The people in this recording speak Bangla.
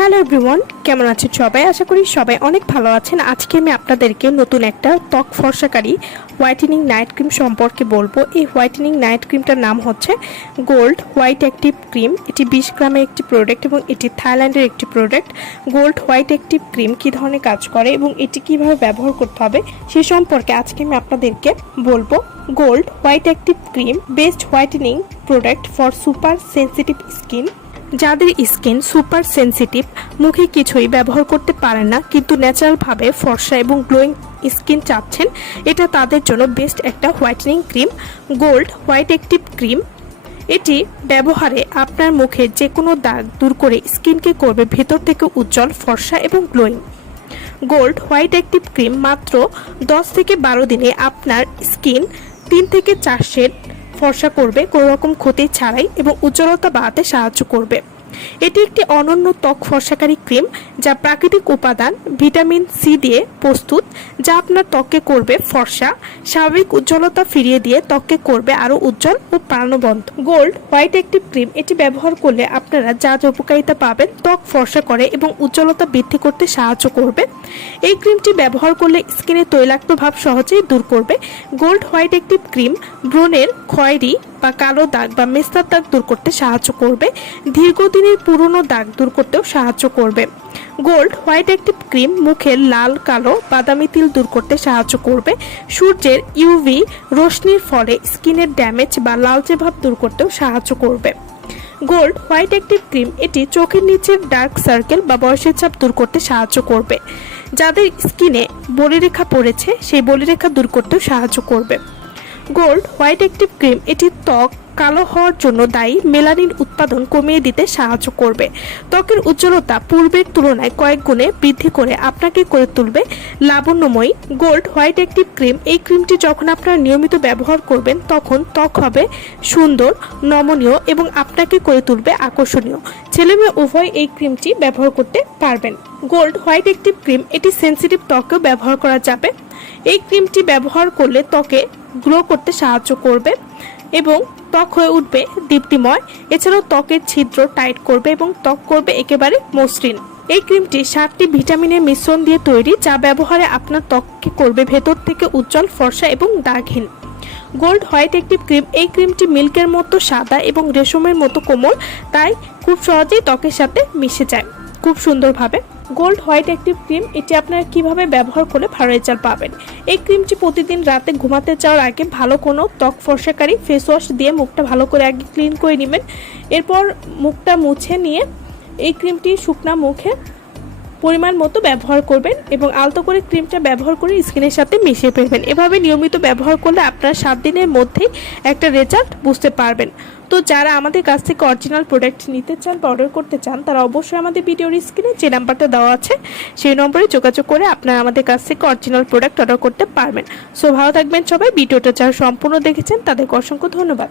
হ্যালো এভরিওয়ান, কেমন আছেন সবাই? আশা করি সবাই অনেক ভালো আছেন। আজকে আমি আপনাদেরকে নতুন একটা ত্বক ফর্সাকারী হোয়াইটেনিং নাইট ক্রিম সম্পর্কে বলবো। এই হোয়াইটেনিং নাইট ক্রিমটার নাম হচ্ছে গোল্ড হোয়াইট অ্যাক্টিভ ক্রিম। এটি 20 গ্রামের একটি প্রোডাক্ট এবং এটি থাইল্যান্ডের একটি product. Gold white active cream কী ধরনের কাজ করে এবং এটি কিভাবে ব্যবহার করতে হবে সে সম্পর্কে আজকে আমি আপনাদেরকে বলবো। Gold white active cream best whitening product for super sensitive skin. যাদের স্কিন সুপার সেন্সিটিভ, মুখে কিছুই ব্যবহার করতে পারেন না কিন্তু ন্যাচারালভাবে ফর্সা এবং গ্লোয়িং স্কিন চাচ্ছেন, এটা তাদের জন্য বেস্ট একটা whitening cream gold white active cream. এটি ব্যবহারে আপনার মুখে যে কোনো দাগ দূর করে স্কিনকে করবে ভেতর থেকে উজ্জ্বল, ফর্সা এবং glowing. Gold white active cream মাত্র 10 থেকে 12 দিনে আপনার স্কিন 3 থেকে 4 শেড ফর্সা করবে কোনো রকম ক্ষতি ছাড়াই এবং উজ্জ্বলতা বাড়াতে সাহায্য করবে। এটি একটি অনন্য ত্বক ফর্সাকারী ক্রিম যা প্রাকৃতিক উপাদান ভিটামিন সি দিয়ে প্রস্তুত, যা আপনার ত্বককে করবে ফর্সা, স্বাভাবিক উজ্জ্বলতা ফিরিয়ে দিয়ে ত্বককে করবে আরও উজ্জ্বল ও প্রাণবন্ত। গোল্ড হোয়াইট অ্যাক্টিভ ক্রিম এটি ব্যবহার করলে আপনারা যা উপকারিতা পাবেন, ত্বক ফর্সা করে এবং উজ্জ্বলতা বৃদ্ধি করতে সাহায্য করবে। এই ক্রিমটি ব্যবহার করলে স্কিনে তৈলাক্ত ভাব সহজেই দূর করবে। গোল্ড হোয়াইট অ্যাক্টিভ ক্রিম ব্রণের খয়েরি বা কালো দাগ বা মেস্তার দাগ দূর করতে সাহায্য করবে। দীর্ঘদিনের পুরনো দাগ দূর করতেও সাহায্য করবে। গোল্ড হোয়াইট অ্যাক্টিভ ক্রিম মুখের লাল, কালো, বাদামি তিল দূর করতে সাহায্য করবে। সূর্যের ইউভি রশ্মির ফলে স্কিনের ড্যামেজ বা লালচে ভাব দূর করতেও সাহায্য করবে। গোল্ড হোয়াইট অ্যাক্টিভ ক্রিম এটি চোখের নিচের ডার্ক সার্কেল বা বয়সের চাপ দূর করতে সাহায্য করবে। যাদের স্কিনে বলিরেখা পড়েছে সেই বলিরেখা দূর করতেও সাহায্য করবে। গোল্ড হোয়াইট অ্যাক্টিভ ক্রিম এটি ত্বক কালো হওয়ার জন্য দায়ী মেলানিন উৎপাদন কমিয়ে দিতে সাহায্য করবে। ত্বকের উজ্জ্বলতা পূর্বের তুলনায় কয়েক গুণে বৃদ্ধি করে আপনাকে করে তুলবে লাবণ্যময়ী। গোল্ড হোয়াইট অ্যাক্টিভ ক্রিম এই ক্রিমটি যখন আপনারা নিয়মিত ব্যবহার করবেন তখন ত্বক হবে সুন্দর, নমনীয় এবং আপনাকে করে তুলবে আকর্ষণীয়। ছেলে মেয়ে উভয় এই ক্রিমটি ব্যবহার করতে পারবেন। গোল্ড হোয়াইট অ্যাক্টিভ ক্রিম এটি সেন্সিটিভ ত্বকেও ব্যবহার করা যাবে। এই ক্রিমটি ব্যবহার করলে ত্বকে গ্লো করতে সাহায্য করবে এবং ত্বক হয়ে উঠবে দীপ্তিময়। এছাড়াও ত্বকের ছিদ্র টাইট করবে এবং ত্বক করবে একেবারে মসৃণ। এই ক্রিমটি 7টি ভিটামিনের মিশ্রণ দিয়ে তৈরি, যা ব্যবহারে আপনার ত্বককে করবে ভেতর থেকে উজ্জ্বল, ফর্সা এবং দাগহীন। গোল্ড হোয়াইট অ্যাক্টিভ ক্রিম এই ক্রিমটি মিল্কের মতো সাদা এবং রেশমের মতো কোমল, তাই খুব সহজেই ত্বকের সাথে মিশে যায় খুব সুন্দরভাবে। গোল্ড হোয়াইট অ্যাক্টিভ ক্রিম এটি আপনারা কিভাবে ব্যবহার করলে ভালো রেজাল্ট পাবেন। এই ক্রিমটি প্রতিদিন রাতে ঘুমাতে যাওয়ার আগে ভালো কোনো ত্বক ফর্সাকারী ফেস ওয়াশ দিয়ে মুখটা ভালো করে আগে ক্লিন করে নেবেন। এরপর মুখটা মুছে নিয়ে এই ক্রিমটি শুকনা মুখে পরিমাণ মতো ব্যবহার করবেন এবং আলতো করে ক্রিমটা ব্যবহার করে স্কিনের সাথে মিশিয়ে ফেলবেন। এভাবে নিয়মিত ব্যবহার করলে আপনারা 7 দিনের মধ্যেই একটা রেজাল্ট বুঝতে পারবেন। তো যারা আমাদের কাছ থেকে অরিজিনাল প্রোডাক্ট নিতে চান বা অর্ডার করতে চান তারা অবশ্যই আমাদের ভিডিওর স্ক্রিনে যে নাম্বারটা দেওয়া আছে সেই নম্বরে যোগাযোগ করে আপনারা আমাদের কাছ থেকে অরিজিনাল প্রোডাক্ট অর্ডার করতে পারবেন। সো ভালো থাকবেন সবাই। ভিডিওটা যারা সম্পূর্ণ দেখেছেন তাদেরকে অসংখ্য ধন্যবাদ।